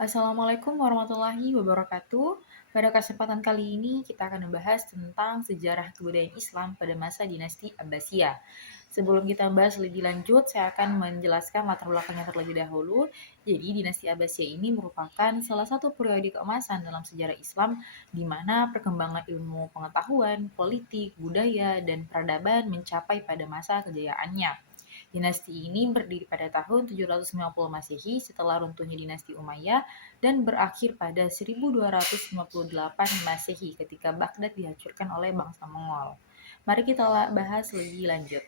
Assalamualaikum warahmatullahi wabarakatuh. Pada kesempatan kali ini kita akan membahas tentang sejarah kebudayaan Islam pada masa dinasti Abbasiyah. Sebelum kita bahas lebih lanjut, saya akan menjelaskan latar belakangnya terlebih dahulu. Jadi dinasti Abbasiyah ini merupakan salah satu periode keemasan dalam sejarah Islam di mana perkembangan ilmu pengetahuan, politik, budaya, dan peradaban mencapai pada masa kejayaannya. Dinasti ini berdiri pada tahun 750 Masehi setelah runtuhnya dinasti Umayyah dan berakhir pada 1258 Masehi ketika Baghdad dihancurkan oleh bangsa Mongol. Mari kita bahas lebih lanjut.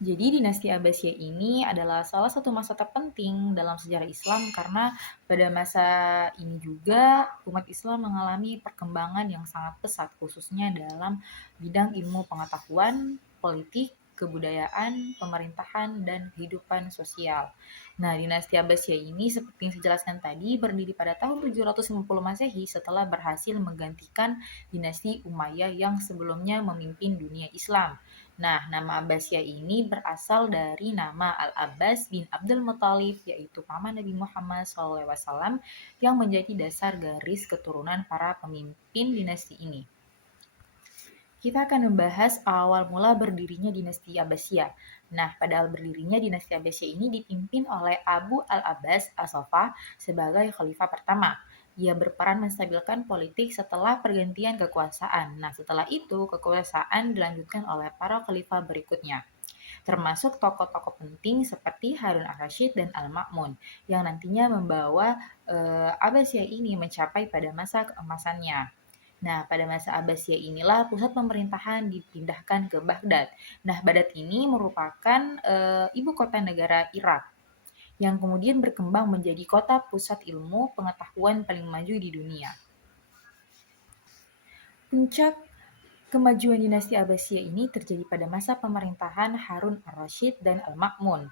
Jadi dinasti Abbasiyah ini adalah salah satu masa terpenting dalam sejarah Islam karena pada masa ini juga umat Islam mengalami perkembangan yang sangat pesat khususnya dalam bidang ilmu pengetahuan, politik, kebudayaan, pemerintahan, dan kehidupan sosial. Nah, dinasti Abbasiyah ini seperti yang saya jelaskan tadi berdiri pada tahun 750 Masehi setelah berhasil menggantikan dinasti Umayyah yang sebelumnya memimpin dunia Islam. Nah, nama Abbasiyah ini berasal dari nama Al-Abbas bin Abdul Muthalib, yaitu paman Nabi Muhammad SAW yang menjadi dasar garis keturunan para pemimpin dinasti ini. Kita akan membahas awal mula berdirinya dinasti Abbasiyah. Nah, pada awal berdirinya dinasti Abbasiyah ini dipimpin oleh Abu al-Abbas as-Saffah sebagai khalifah pertama. Ia berperan menstabilkan politik setelah pergantian kekuasaan. Nah, setelah itu kekuasaan dilanjutkan oleh para khalifah berikutnya, termasuk tokoh-tokoh penting seperti Harun al-Rashid dan Al-Ma'mun yang nantinya membawa Abbasiyah ini mencapai pada masa keemasannya. Nah, pada masa Abbasiyah inilah pusat pemerintahan dipindahkan ke Baghdad. Nah, Baghdad ini merupakan ibu kota negara Irak yang kemudian berkembang menjadi kota pusat ilmu pengetahuan paling maju di dunia. Puncak kemajuan dinasti Abbasiyah ini terjadi pada masa pemerintahan Harun al-Rashid dan Al-Ma'mun.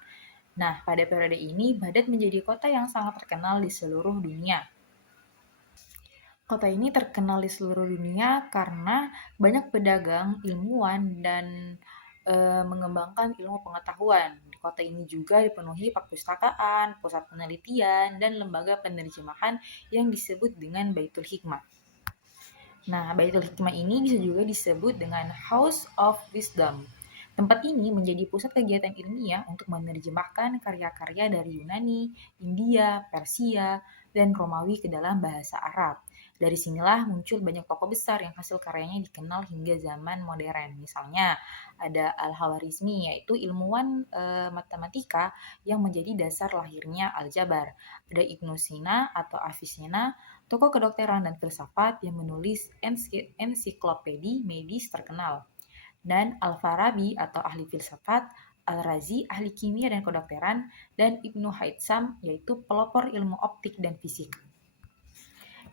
Nah, pada periode ini Baghdad menjadi kota yang sangat terkenal di seluruh dunia. Kota ini terkenal di seluruh dunia karena banyak pedagang, ilmuwan, dan mengembangkan ilmu pengetahuan. Di kota ini juga dipenuhi perpustakaan, pusat penelitian, dan lembaga penerjemahan yang disebut dengan Baitul Hikmah. Nah, Baitul Hikmah ini bisa juga disebut dengan House of Wisdom. Tempat ini menjadi pusat kegiatan ilmiah untuk menerjemahkan karya-karya dari Yunani, India, Persia, dan Romawi ke dalam bahasa Arab. Dari sinilah muncul banyak tokoh besar yang hasil karyanya dikenal hingga zaman modern. Misalnya ada Al-Khawarizmi, yaitu ilmuwan matematika yang menjadi dasar lahirnya Aljabar. Ada Ibnu Sina atau Avicenna, tokoh kedokteran dan filsafat yang menulis ensiklopedi medis terkenal. Dan Al-Farabi atau ahli filsafat, Al-Razi ahli kimia dan kedokteran, dan Ibnu Haytham yaitu pelopor ilmu optik dan fisika.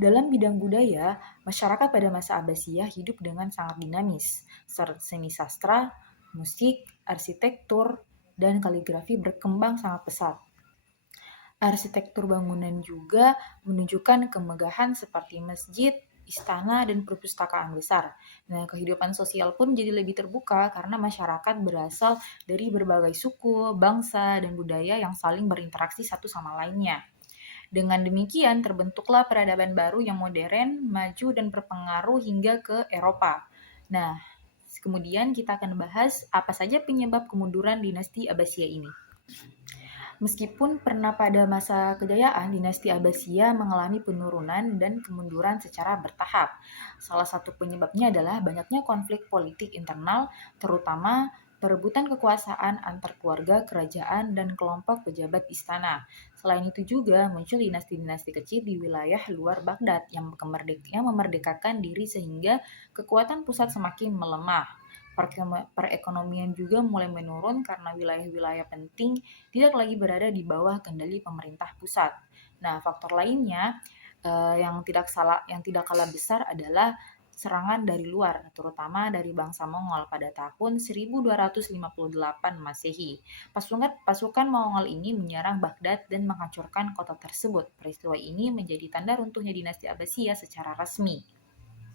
Dalam bidang budaya, masyarakat pada masa Abbasiyah hidup dengan sangat dinamis. Seni sastra, musik, arsitektur, dan kaligrafi berkembang sangat pesat. Arsitektur bangunan juga menunjukkan kemegahan seperti masjid, istana, dan perpustakaan besar. Nah, kehidupan sosial pun jadi lebih terbuka karena masyarakat berasal dari berbagai suku, bangsa, dan budaya yang saling berinteraksi satu sama lainnya. Dengan demikian, terbentuklah peradaban baru yang modern, maju, dan berpengaruh hingga ke Eropa. Nah, kemudian kita akan bahas apa saja penyebab kemunduran dinasti Abbasiyah ini. Meskipun pernah pada masa kejayaan, dinasti Abbasiyah mengalami penurunan dan kemunduran secara bertahap. Salah satu penyebabnya adalah banyaknya konflik politik internal, terutama perebutan kekuasaan antar keluarga, kerajaan, dan kelompok pejabat istana. Selain itu juga muncul dinasti-dinasti kecil di wilayah luar Baghdad yang memerdekakan diri sehingga kekuatan pusat semakin melemah. Perekonomian juga mulai menurun karena wilayah-wilayah penting tidak lagi berada di bawah kendali pemerintah pusat. Nah, faktor lainnya yang tidak kalah besar adalah serangan dari luar, terutama dari bangsa Mongol pada tahun 1258 Masehi. Pasukan Mongol ini menyerang Baghdad dan menghancurkan kota tersebut. Peristiwa ini menjadi tanda runtuhnya dinasti Abbasiyah secara resmi.